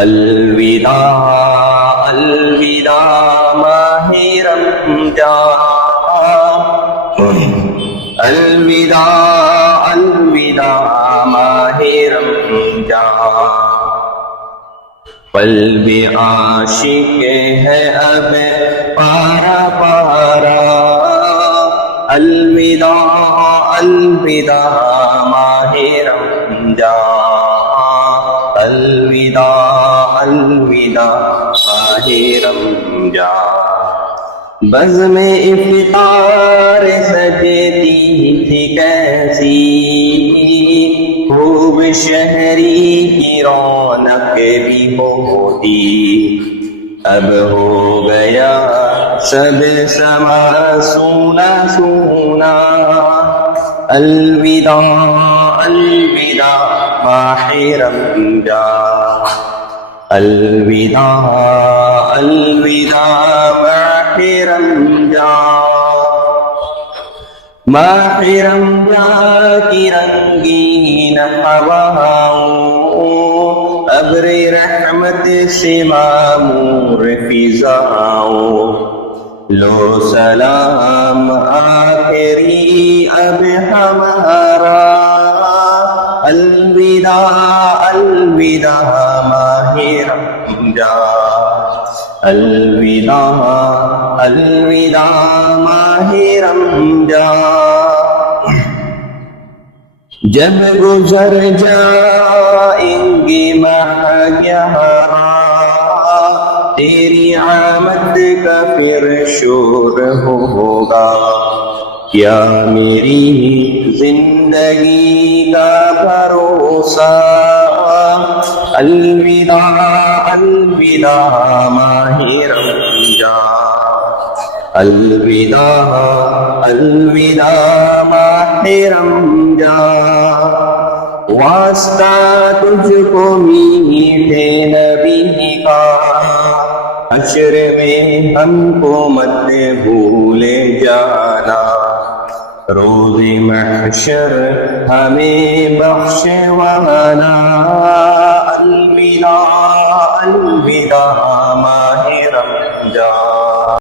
الوداع الوداع ماہ رمضان، الوداع الوداع ماہ رمضان، قلب عاشق ہے اب پارا پارا، الوداع الوداع ماہ رمضان، الوداع الوداع ماہ رمضان، بزم افطار سجتی تھی کیسی، خوب شہری کی رونق بھی ہوتی، اب ہو گیا سب سما سونا سونا، الوداع الوداع ماہ رمضان، الوداع الوداع ماہ رمضان، ماہ رمضان کی رنگین ہواؤں، ابر رحمت سے معمور فضاؤں، لو سلام آخری اب ہمارا، الوداع الوداع ماہ رمضان، الوداع الوداع ماہ رمضان، جب گزر جائیں گے ماہ گیارہ، تیری آمد کا پھر شور ہوگا، کیا میری زندگی کا بھروسہ، الوداع الوداع ماہ رمضان، الوداع الوداع ماہ رمضان، واسطہ تجھ کو میٹھے نبی کا، حشر میں ہم کو مت بھولے جانا، روز محشر ہمیں بخشوانا، الوداع الوداع ماہ